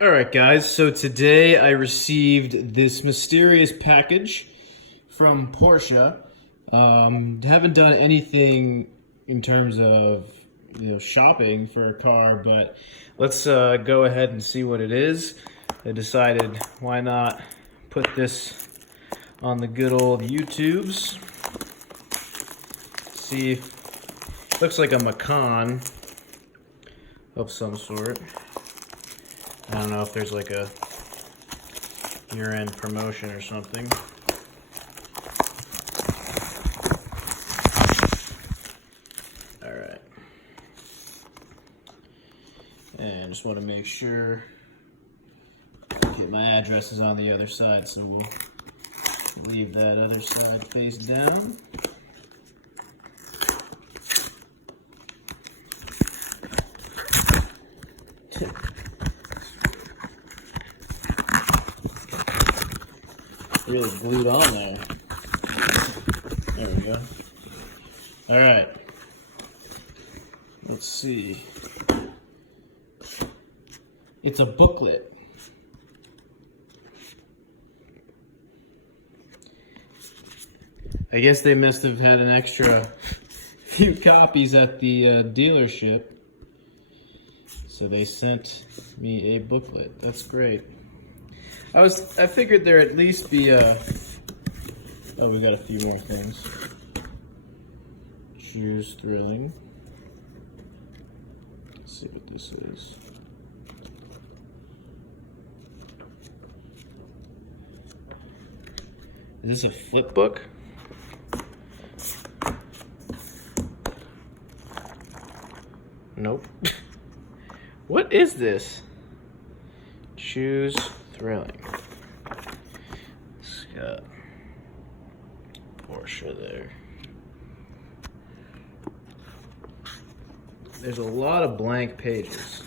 Alright guys, so today I received this mysterious package from Porsche. Haven't done anything in terms of shopping for a car, but let's go ahead and see what it is. I decided why not put this on the good old YouTubes. See if looks like a Macan of some sort. I don't know if there's like a year-end promotion or something. Alright. And just want to make sure my address is on the other side, so we'll leave that other side face down. Really glued on there. There we go. All right. Let's see. It's a booklet. I guess they must have had an extra few copies at the dealership. So they sent me a booklet. That's great. I figured there'd at least be a... Oh, we got a few more things. Choose thrilling. Let's see what this is. Is this a flip book? Nope. What is this? Choose thrilling. It's got Porsche there. There's a lot of blank pages.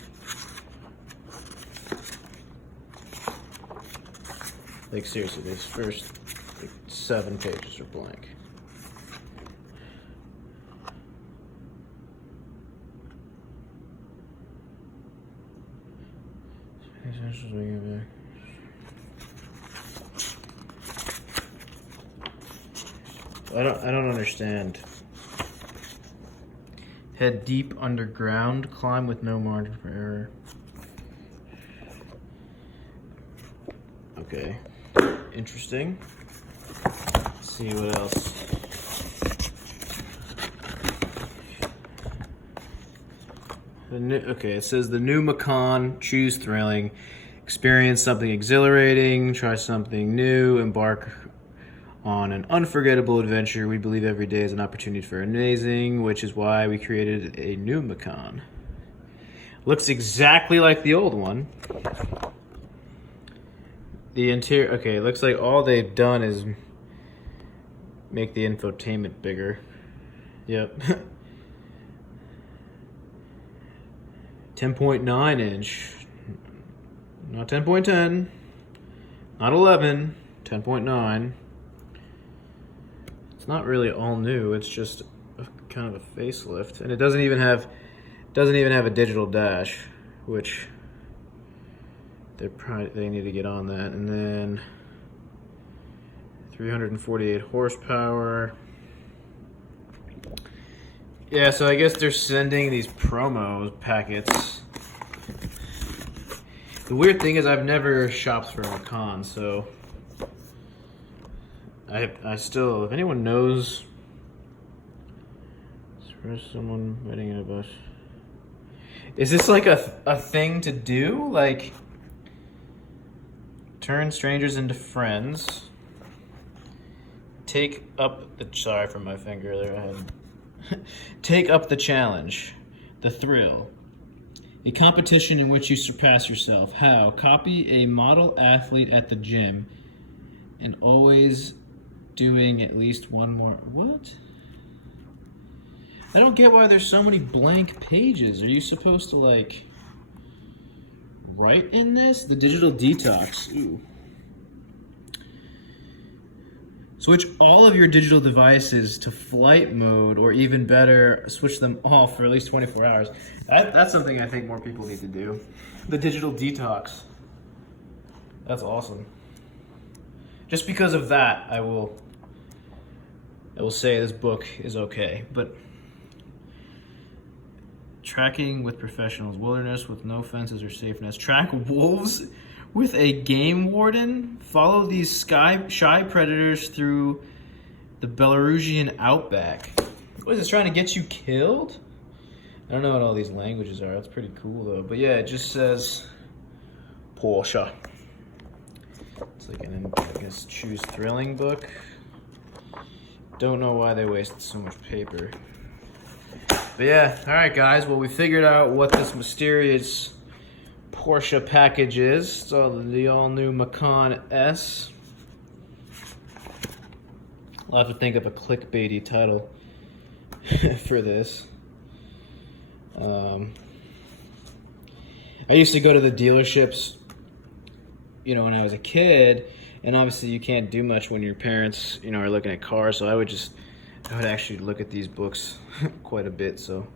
Like seriously, these first 7 pages are blank. I don't understand. Head deep underground, climb with no margin for error. Okay, interesting. Let's see what else. Okay, it says the new Macan, choose thrilling, experience something exhilarating, try something new, embark on an unforgettable adventure. We believe every day is an opportunity for amazing, which is why we created a new Macan. Looks exactly like the old one. The interior, okay, it looks like all they've done is make the infotainment bigger. Yep. 10.9 inch, not 10.10, not 11, 10.9. It's not really all new. It's just kind of a facelift, and it doesn't even have a digital dash, which they need to get on that. And then 348 horsepower. Yeah, so I guess they're sending these promo packets. The weird thing is I've never shopped for Macan, so I still, if anyone knows, there's someone waiting in a bush. Is this like a thing to do? Like, turn strangers into friends. Take up the, sorry for my finger there, I had. Take up the challenge, the thrill. A competition in which you surpass yourself. How? Copy a model athlete at the gym and always doing at least one more. What? I don't get why there's so many blank pages. Are you supposed to like write in this? The digital detox. Ooh. Switch all of your digital devices to flight mode, or even better, switch them off for at least 24 hours. That's something I think more people need to do. The digital detox. That's awesome. Just because of that, I will say this book is okay. But tracking with professionals, wilderness with no fences or safe nets. Track wolves with a game warden. Follow these shy predators through the Belarusian outback. What is this, trying to get you killed? I don't know what all these languages are. That's pretty cool though. But yeah, it just says Porsche. It's like an, I guess, choose thrilling book. Don't know why they wasted so much paper. But yeah, all right, guys. Well, we figured out what this mysterious Porsche package is. So the all-new Macan S. I'll have to think of a clickbaity title for this. I used to go to the dealerships, you know, when I was a kid, and obviously you can't do much when your parents, you know, are looking at cars. So I would actually look at these books quite a bit. So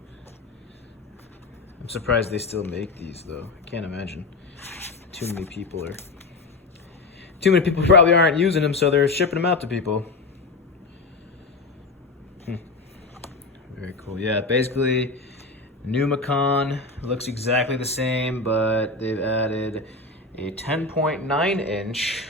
I'm surprised they still make these, though. I can't imagine too many people probably aren't using them, so they're shipping them out to people. Very cool. Yeah, basically, new Macan looks exactly the same, but they've added a 10.9 inch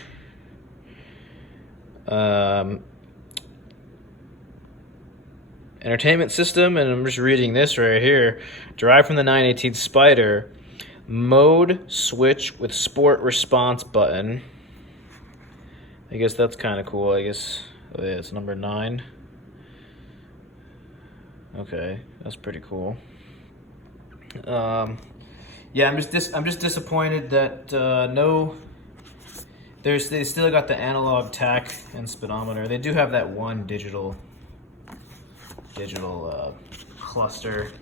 entertainment system, and I'm just reading this right here. Derived from the 918 Spider, mode switch with sport response button. I guess that's kind of cool. I guess, oh yeah, it's number 9. Okay, that's pretty cool. Yeah, I'm just disappointed that they still got the analog tach and speedometer. They do have that one digital cluster,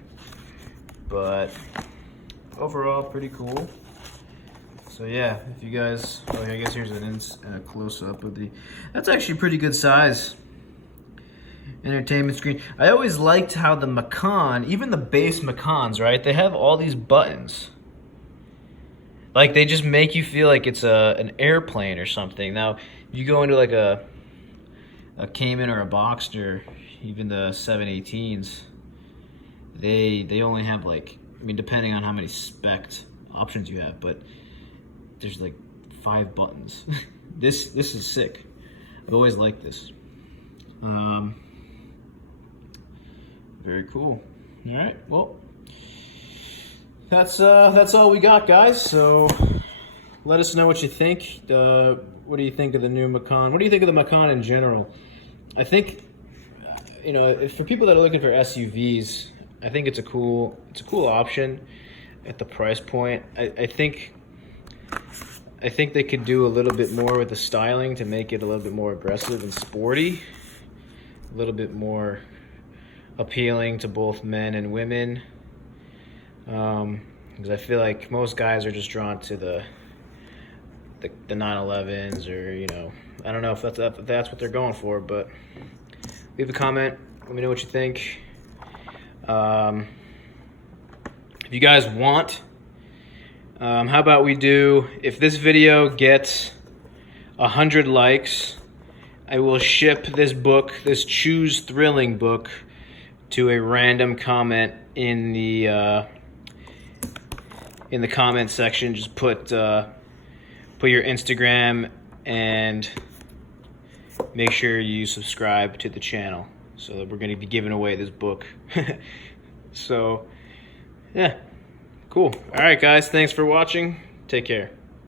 but overall pretty cool. So yeah, if you guys, oh, I guess here's a close-up of that's actually pretty good size entertainment screen. I always liked how the Macan, even the base Macans, right, they have all these buttons. Like, they just make you feel like it's an airplane or something. Now, you go into like a Cayman or a Boxster, even the 718s, they only have, like, I mean, depending on how many spec'd options you have, but there's like 5 buttons. This is sick. I've always liked this. Very cool. All right, well, that's all we got, guys. So let us know what you think. What do you think of the new Macan? What do you think of the Macan in general? I think, you know, for people that are looking for SUVs, I think it's a cool option at the price point. I think they could do a little bit more with the styling to make it a little bit more aggressive and sporty, a little bit more appealing to both men and women, because I feel like most guys are just drawn to the 911s, or, you know, I don't know if that's what they're going for, but leave a comment, let me know what you think. If you guys want, how about we do, if this video gets 100 likes, I will ship this book, this Choose Thrilling book, to a random comment in the comment section. Just put your Instagram and make sure you subscribe to the channel, so that we're going to be giving away this book. So yeah, cool. All right, guys, thanks for watching. Take care.